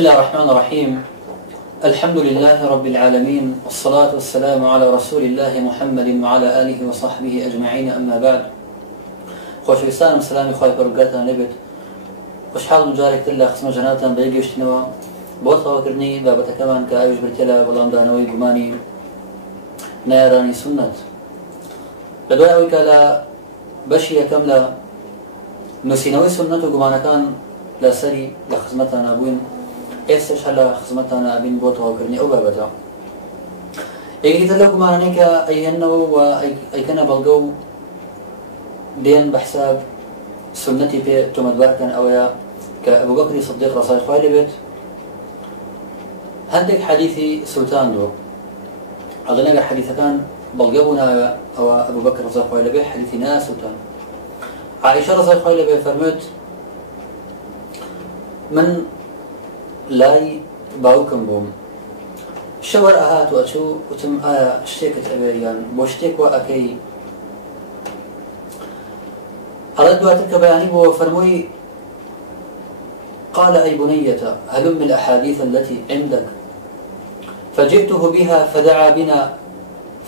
بسم الله الرحمن الرحيم. الحمد لله رب العالمين، والصلاة والسلام على رسول الله محمد وعلى آله وصحبه أجمعين، أما بعد. خوشويستان مسلامي خواهي برقاتنا نبت خوشحال مجارك تلا خصم جناتنا بيقشتنوا بوطا وكرني بابتا كمان كأيوش برتلا والله دانوي قماني نيراني سنة لدواء ويكالا بشية كاملة نسينوي سنة قمانا كان لا سري لخزمتنا بوين إيستش هلا خزمتنا أبين بوطا وكرني أو بابتا يجي تلو قمانا نيكا أيهنو وأيكنا بلقو دين بحساب سنتي في تمدبار كان أويا كأبو بكر الصديق رصاي خوالي بيت هندك حديثي سلطان دو أظن حديث كان بلقبنا أو أبو بكر رصاي خوالي بيت حديثنا سلطان عائشة رصاي خوالي بيت فرمت من لاي باوكم بوم شور أهات وأشو وتم اشتكت أبيان بوشتك وأكي أرد واترك بياني وفرموي قال أي بنية هلم الأحاديث التي عندك فجئته بها فدعا بنا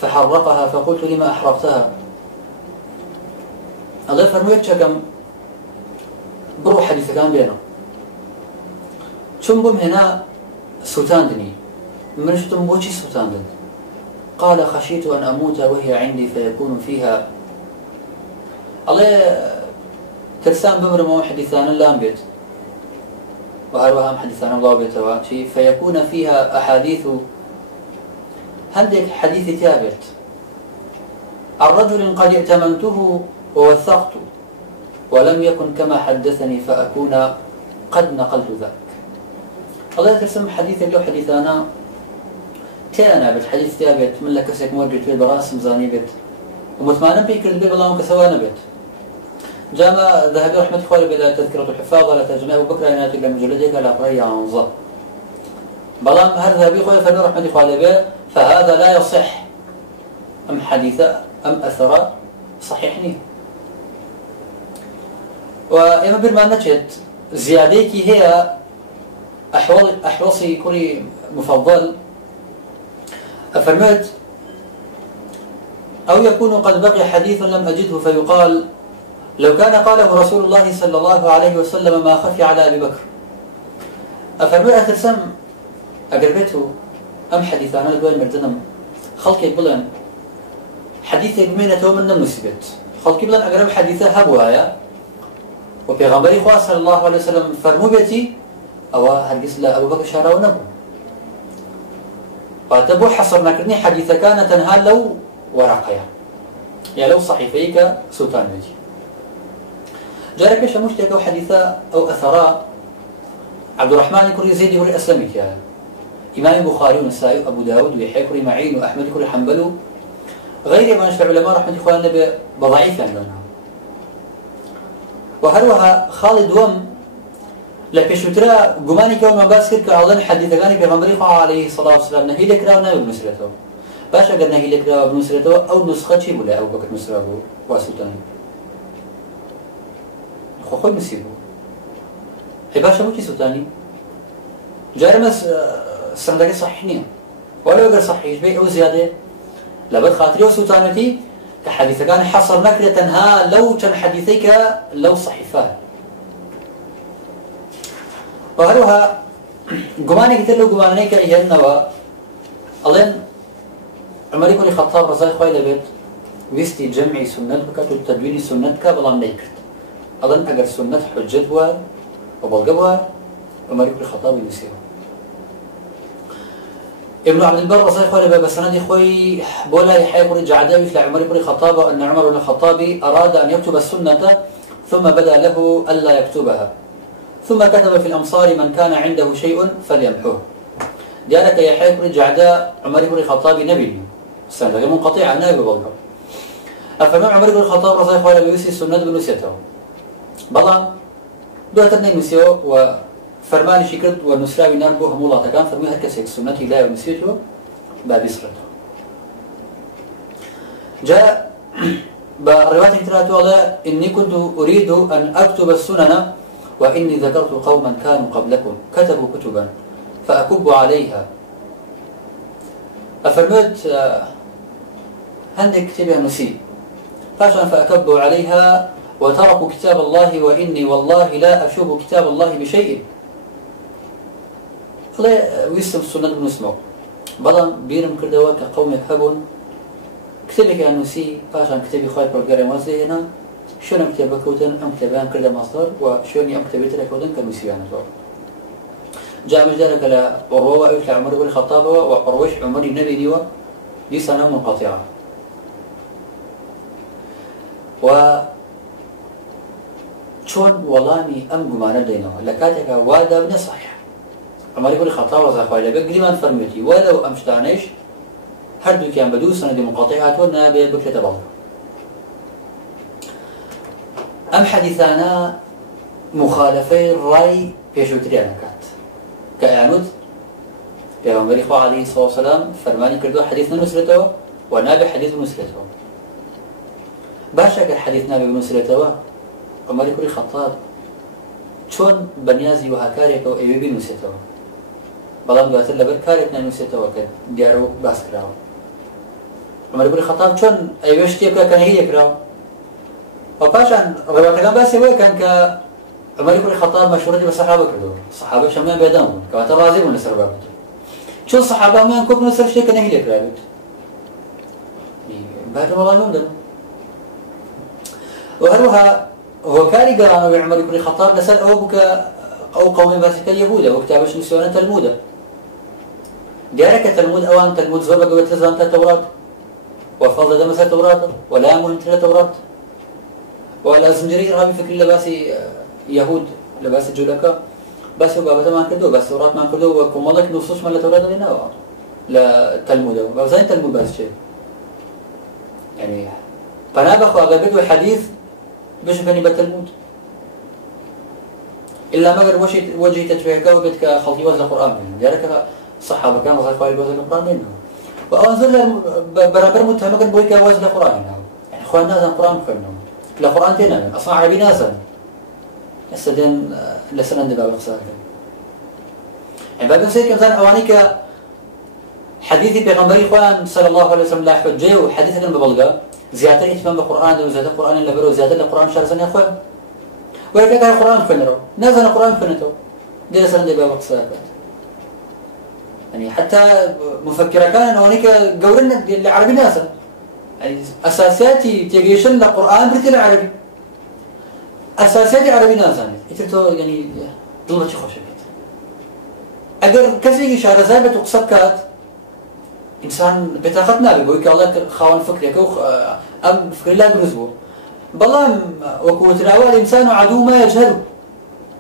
فحرقها فقلت لما أحرقتها الله فرموي كم برو حديث كان بينا شنبم هنا سلطان دني من شتم بوشي سلطان دني قال خشيت أن أموت وهي عندي فيكون فيها الله ترسام بمرمو حديثان اللام بيت وهروها حديثان الله بيت واشي فيكون فيها أحاديث هندك حديث ثابت عن رجل قد ائتمنته ووثقت ولم يكن كما حدثني فأكون قد نقلت ذاك الله ترسم حديث اللو حديثانا تيانا بالحديث ثابت من لك سيك موجد في البراس مزاني بيت ومتمانا بيك البيب اللهم كسوانا بيت جامع ذهبي رحمة خوالي بلا تذكرة الحفاظ ولا ترجمة أبو بكر يناتي لمجلدك لا قرية عن ظهر بلام هل ذهبي خوالي فنو رحمة خوالي بلا فهذا لا يصح أم حديثة أم أثر صحيحني وإما برمان نجد زياديكي هي أحوصي كوري مفضل أفرمت أو يكون قد بقي حديث لم أجده فيقال لو كان قاله رسول الله صلى الله عليه وسلم ما خفي على أبي بكر أفرمت أترسم أقربته أم حديثانا لدوين مردنم خلقي بلن حديثي بمينة ومن نمسبت خلقي بلن أقرب حديثة هبوايا وبيغمبري خواه صلى الله عليه وسلم فرمو بيتي أو هرقس لا أبو بكر شارع ونبو فتبو حصرنا كرني حديثة كانت تنهى لو ورقيا يا لو صحيفيك سلطان بيجي جارك ايش مشتك أو حديثة أو أثراء عبد الرحمن كوري زيد يوري أسلمك يا إمام البخاري ونسائي وأبو داود ويحيى كوري معين وأحمد كوري حنبل غير ما نشفع العلماء رحمة الله النبي بضعيفا لنا وهروها خالد وم لكن شو ترى جماني كون ما بس كذا أظن حديث كاني بيغمري خا عليه الصلاة والسلام نهي لك راو نبي بنسرته باش أقدر نهي لك راو بنسرته أو نسخة شيء ولا أو بكر نسرته واسطاني خوي مسيبه هي باشا مو كي سلطاني جارمس السندقي صحيحني ولا غير صحيح بي أو زيادة لابد خاطري وسلطانتي كحديث كان حصر نكرة تنها لو كان حديثيك لو صحيفات وهروها قماني كتلو قماني كأيهنوا أظن عمر يكون الخطاب رضي خوي لبيت ويستي جمعي سنتك وتدوين سنتك بلا منيكرت أظن أجر سنة حجتها وبلغبها عمر يكون الخطاب يسير ابن عبد البر رضي خوي لبيت بسندي خوي بولا يحيى كوري جعداوي في عمر يكون الخطاب أن عمر بن الخطاب أراد أن يكتب السنة ثم بدا له ألا يكتبها ثم كتب في الأمصار من كان عنده شيء فليمحوه ديالك يا حيث جعداء عمر بن الخطاب نبي السنة غير منقطعة نبي بالله أفهم عمر بن الخطاب رضي الله عنه يوسي السنة بنسيته بلا دو ترني نسيو وفرمان شكرت والنسراوي نار بوهم الله تكان فرمي هركسك السنة لا ونسيته باب إسرته جاء برواية تراتو الله إني كنت أريد أن أكتب السنن وإني ذكرت قوما كانوا قبلكم كتبوا كتبا فأكب عليها. أفرمت هندك كتبها نسي فاشان فأكبوا عليها وتركوا كتاب الله وإني والله لا أشوب كتاب الله بشيء. الله ويسم السنة بنسمعه بلان بيرم كردوا كقوم يكهبون كتبك أن نسي فاشان كتبي خايب برقري موزي هنا شون كتابة كودن أم كتابان كردا مصدر وشون أم كتابة كودن كمسيان زور. جاء مجدارك لعروة وإيش لعمر بن الخطاب وعروش عمر النبي ديوا دي سنة منقطعة. و شون والله أم جمانة دينه لكاتك وادا بن صحيح عمر بن الخطاب وزخوالي بقدي ما فرمتي ولو أمشتانيش هردو كان بدو سنة منقطعات والنبي بكرة بعض. أم حديثانا مخالفي الرأي بيشوتري أنا كات كأعنود بيغمبر إخوة عليه الصلاة والسلام فرماني كردو حديثنا نسرته ونابي حديث نسرته باشا كالحديث نابي بنسرته عمر كل خطاب شون بنيازي وهكاريك وإيبي نسرته بلان دواتر لبر كاريكنا نسرته وكد ديارو باس كراو عمر كل خطاب شون أيوش تيبكا كان هي كراو وباشان رواتكان باسي وين كان كعمر بن الخطاب مشهورة بالصحابة كلهم الصحابة شمال بيدامون كما ترازي من السر بابته شو الصحابة ما كوب نصر شيء كان هيك رابط بعد ما قالوا لهم وهروها هو كاري قالوا عمر بن الخطاب لسال أبوك أو قوم باسك اليهود وكتابش نسيون تلموده ديارك تلمود أوان تلمود زور بقى بتلزم التوراة وفضل دمس التوراة ولا مهم التوراة والأزمجري إرهابي فكري لباسي يهود لباسي جولكا بس هو بابا ما كدو بس توراة ما كدو وكم مالك نصوص من التوراة لنا لا تلمود وزين تلمود بس شيء يعني فنابخ وأغلبية الحديث بشوفني بالتلمود إلا ما غير وجه تشبيه وبدك خلطي وزن القرآن ذلك الصحابة كانوا غير وزن القرآن منهم وأنزل برابر متهم كان بويك وزن القرآن يعني إخوان ناس القرآن فهمهم لا قرآن تنا أصلا عربي ناسا السدين لسنا ندبا بخسارة يعني باب سيد كان أوانيك حديث بيغمبري إخوان صلى الله عليه وسلم لا حجة وحديث كان ببلغة زيادة اهتمام بالقرآن وزيادة القرآن اللي برو زيادة القرآن شهر سنة أخوان وهيك كان القرآن فنرو نازل القرآن فنتو دي لسنا ندبا بخسارة يعني حتى مفكرة كان أوانيك قولنا العربي ناسا يعني أساساتي تيجيشن للقرآن برتل عربي أساساتي عربي نازل يترتو يعني ضلمة خوشة أجر كذي شهر زابت وقصكات إنسان بتاخدنا بيقولك الله خاون فكرك أو أم فكر الله برزبه بالله وكوتراوى الإنسان عدو ما يجهله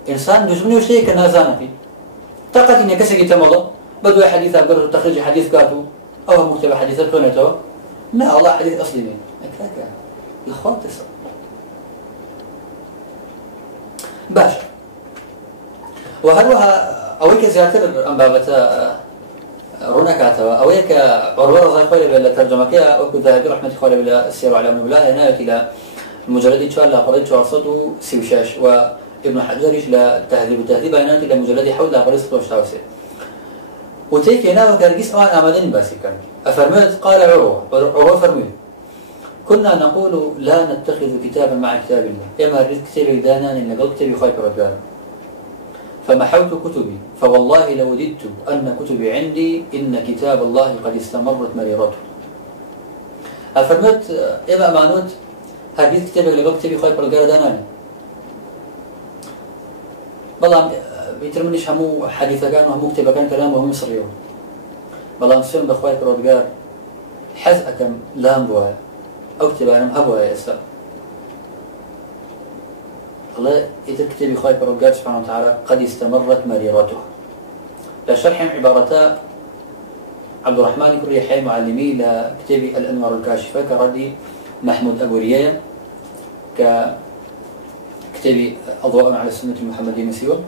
إنسان دشمني وشيء كنازانا فيه طاقت إني كسي تمضى بدو حديث أقدر تخرج حديث كاتو أو مكتب حديث الكونتو لا والله حديث أصلي مين أكاكا الأخوات تصل باش وهلوها أويك زيارة أنبابة رونكاتها أويك عروة زي خوالي بلا ترجمة كيا أوكو ذهبي رحمة خوالي بلا السير على من بلا هنا إلى المجلد شوال لا قريت شوال صوته سيوشاش وابن حجريش لا تهذيب هنا إلى مجلد حول لا قريت صوته وشتاوسي وتيك هنا وكارجيس أوان آمدين باسي كان أفرمت قال عروة فرمي كنا نقول لا نتخذ كتابا مع كتاب الله إما ريد كتابي دانا إن قل كتابي خايف رجال فمحوت كتبي فوالله لو وددت أن كتبي عندي إن كتاب الله قد استمرت مريرته أفرمت إما أمانوت هريد كتابي لقل كتابي خايف رجال دانا بلام يترمنيش همو حديثة كان وهمو كتابة كان كلام وهم مصريون بلام سيون بخوايف رجال حز أكم لام بوايا أو كتابة أنا مهبوها يا إسلام الله يتكتب خايف رجال سبحانه وتعالى قد استمرت مريرته لا شرح عبارتا عبد الرحمن كريحي معلمي لكتاب الأنوار الكاشفة كردي محمود أبو رياية ككتاب أضواء على السنة المحمدية مسيوة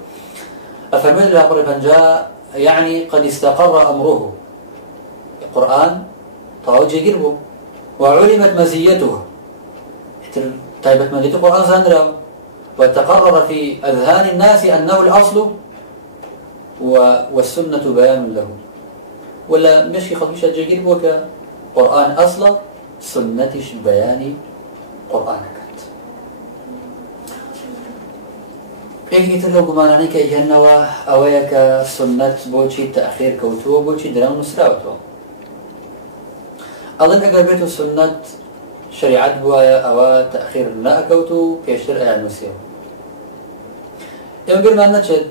أفرمي الله قريبا جاء يعني قد استقر أمره القرآن طاوجي قربه وعلمت مزيته طيبت مزيته القرآن سندره وتقرر في أذهان الناس أنه الأصل والسنة بيان له، ولا مشي خلقش الجيل وكا قرآن أصلا سنتش بياني قرآنك إيه تلو قماناني كيهنوا أويك سنة بوشي تأخير كوتو بوشي درام نسراوتو أظن أقل بيتو سنة شريعة بوايا أو تأخير لا كوتو بيشتر أيان نسيو يوم قلنا نجد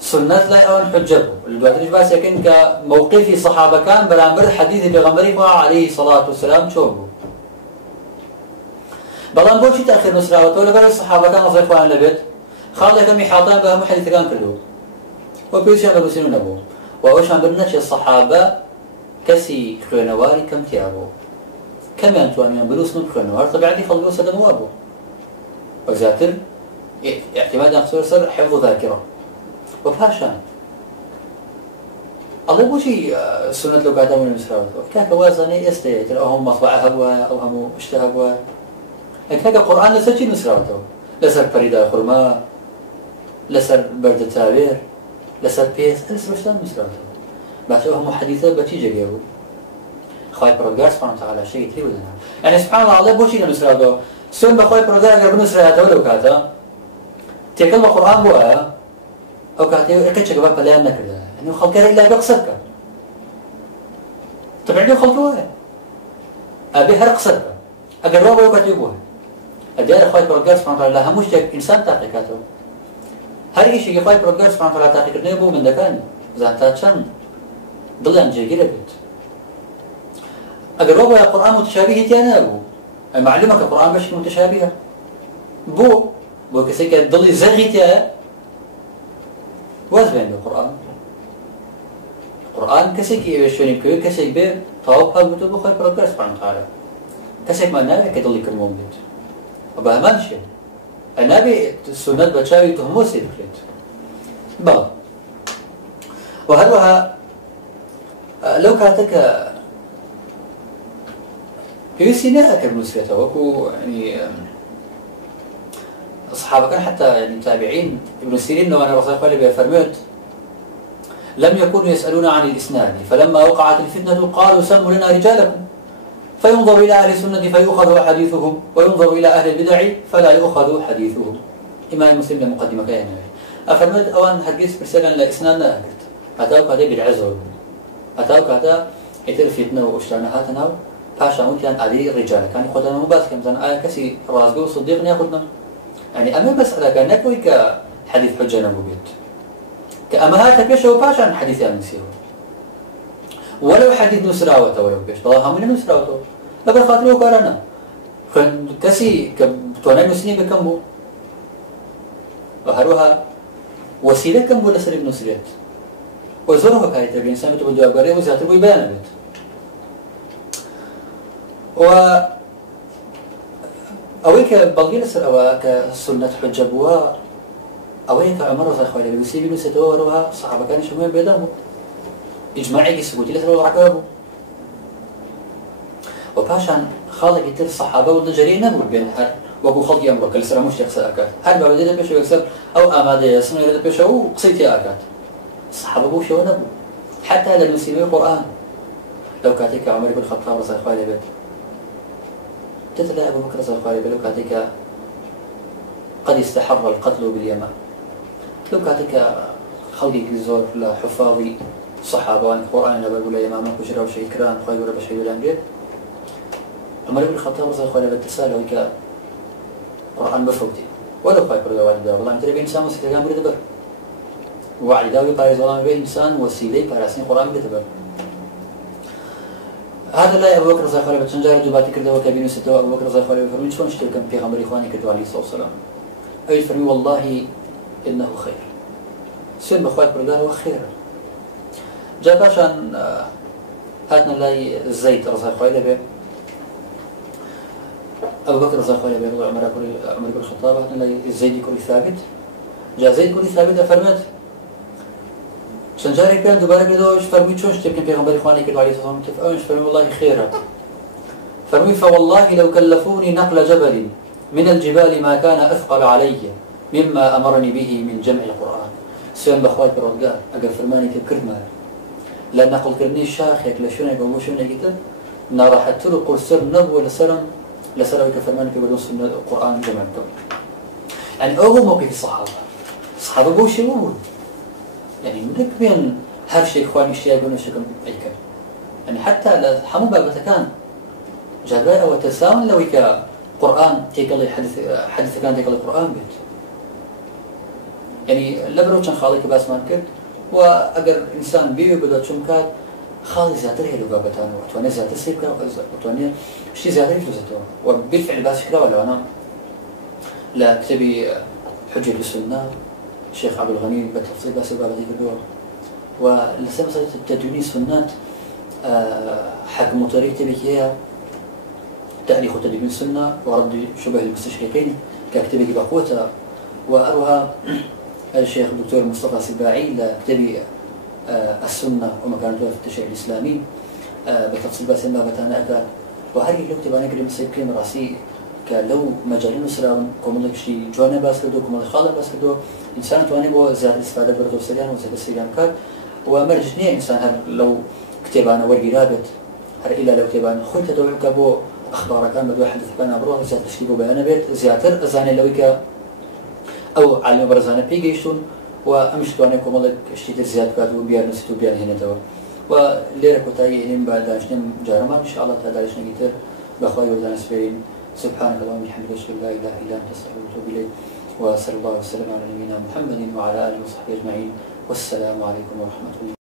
سنة لا أون حجبه الباتريج باس يكن كموقفي صحابة كان برامبر حديث بغمري عليه الصلاة والسلام شوفه بلان بوشي تأخير نسراوته ولا بلا الصحابة كان نصير إخوان لبيت خالي كم يحاطان بها محدث كان كله وبيوش عم بسنون أبوه وأوش عم برنش الصحابة كسي خوانواري كم تيابو كم ينتوان من بلوس نب خوانوار طبعا دي خلقوا سلموا أبوه وزاتر اعتماد أقصر سر حفظ ذاكرة وبهاشان الله بوشي سنة لو قاعدة من نسراوته كاك وازني يستيت أو هم مطبع هبوا أو هم اشتهبوا هكذا القرآن لسر شيء نسراوته لسر فريدة خرما لسر برد تابير لسر بيس لسر بشتان نسراوته بس هم حديثة بتيجي جاوب خايف برجع سبحانه وتعالى شيء كثير بدنا يعني سبحان الله بوشي نسراوته سون بخايف برجع قرب نسراوته ولو كاتا تكلم القرآن بوها أو كاتي أكيد شجبا بليان نكذا يعني خلق إلا بقصدك تبعني خلقه أبي هرقصدك أقربه وكاتبوه الديار خايف برجع سبحانه وتعالى هموش إنسان تحقيقاته هر شيء خايف برجع سبحانه وتعالى تحقيق نبوه من ذكان زانتات شن ضلع جيجيرة بيت أقربه يا القرآن متشابه تيانا أبو معلومك القرآن بشكل متشابهة بو كسيك ضلي زغي تيا واز بين القرآن كسيك يشوني بكوي كسيك بير طاوب هالبتو بو خايف برجع سبحانه وتعالى كسيك ما نابي كدلي كرمون بيت وبهمان شيء النبي السنة بتشاوي تهموسي بكريت بل وهلوها لو كانتك يوسينا أكل مسيرته وكو يعني الصحابة كان حتى يعني متابعين ابن سيرين وانا رسول الله فرميت لم يكونوا يسألون عن الإسناد فلما وقعت الفتنة قالوا سموا لنا رجالكم فينظر إلى أهل السنة فيؤخذ حديثهم وينظر إلى أهل البدع فلا يؤخذ حديثهم إمام مسلم لمقدمة كيانا أفرمت أوان حديث برسالة لإسنادنا أكرت أتاوك هذا بالعزو أتاوك هذا يتر فتنة وأشتانهاتنا باشا ممكن علي الرجال كان يخذنا مباس كمزان آية كسي رازقو صديقنا يأخذنا يعني أما مسألة كان نكوي كحديث حجة نبو بيت كأمهات بيشه وباشا حديث يعني نسيه ولو حديث نسراوته ولو بيش طبعا همين نسراوته لقد خاطره كارنا خن كسي كتونا نسني بكمو وهروها وسيلة كم ولا سرب نسريت وزوره كايت الإنسان بتبدو أبغى وزاتر بيبان بيت و أويك بلغي لسر أو كسنة حجة بوا أويك عمر رضي الله عنه بيسيب نسيتوها صحابة كانوا يشوفون بيدامو إجماعي يسبوتي لسر الركابو وباشان خالق يتر الصحابة والنجارين نبوا بين هر وأبو خلق يمرك لسر مش يخسر أكاد هل بعد ذلك بيشوا يكسر أو أمادة يسمى يرد بيشوا قصيتي أكاد الصحابة بوشوا نبوا حتى هذا المسلمين القرآن لو كاتيك عمر بن الخطاب رضي الله عنه تتلا أبو بكر رضي الله عنه لو كاتيك قد استحر القتل باليمن لو كاتيك خلقي الزور لحفاظي صحابة وأن القرآن نبى يقول يا إمام كجرا وشيء كرام خير ولا بشيء ولا أمير عمر بن الخطاب رضي الله عنه بالتسال ويك قرآن بفوتي ولو خير ولا والد والله أنت تبي إنسان وسيلة كان بريد بر وعلي داوي بارز والله بين إنسان وسيلة بارسين قرآن بريد بر هذا لا أبو بكر رضي الله عنه بتنجار دوباتي كده وكابين ستوا أبو بكر رضي الله عنه فرمي شلون اشتري كم في غمر إخواني كده عليه الصلاة والسلام أي فرمي والله إنه خير سن بخوات بردار وخير جاء باشان هاتنا لاي الزيت رضي الله عنه أبو بكر رضي الله عنه عمر بن الخطاب هاتنا لاي الزيت يكون ثابت جاء زيت يكون ثابت فرمت سنجاري كان دوباره بدوش فرمي شلون اشتري كم في غمر إخواني كده عليه الصلاة والسلام تفهمش فرمي والله خير فرمي فوالله لو كلفوني نقل جبل من الجبال ما كان أثقل علي مما أمرني به من جمع القرآن. سوين بخوات برودقار أقل فرماني كبكرد لا نقل كرني شاخك لشونك ومشونك كتب نراحت له قرصر نبو لسروا كفرماني كبدون سنة القرآن جمع الدول. يعني أغو موقف الصحابة بوش يقول يعني منك بين هر شيء إخواني اشتياق ونشكم أيكم يعني حتى حمو بابتا كان جاباء وتساون لو قرآن تيقل حدث كان تيقل القرآن بيت يعني لبرو كان خالي كباس ما كرت وأجر إنسان بيو بدأ شمكات خالي زاتر هي لو بابتانه وتواني زاتر سيبكا وتواني شيء زاتر يفوزته وبالفعل باس كلا ولا أنا لا كتبي حجة السنة الشيخ عبد الغني بالتفصيل بس بابا ذيك الدور ولسه صارت تدويني سنات حق مطريقة بكيا تاريخ تدوين السنة ورد شبه المستشرقين ككتبه بقوتها وأروها الشيخ الدكتور مصطفى سباعي لكتبي السنة ومكانتها في التشريع الإسلامي بالتفصيل بس بابا تانا وهذه اللي كتبانه قريب مسيب كلمة راسي كلو مجالين وسراون كملك شيء جوانا باس كدو كمل خالة باس كدو إنسان تواني بو زاد استفادة برضو سريان وزاد السريان كار ومرجتني إنسان هر لو كتبانه ورقي رابط هر إلا لو كتبانه خلت تدوعك بو أخبار كان بدو حدث كان أبروه زاد تشكيبو بيانا بيت زياتر أزاني لويك أو علم برزانة بيجيشون وأمش تواني كملك شيء زياد كاتو بيان نسيتو بيان هنا توا وليرك وتاي هم بعد عشان جارما إن شاء الله تعالى عشان جيتر بخواي ودان سبين سبحانك اللهم وبحمدك أشهد أن لا إله إلا أنت أستغفرك وأتوب إليك وصلى الله وسلم على نبينا محمد وعلى آله وصحبه أجمعين والسلام عليكم ورحمة الله.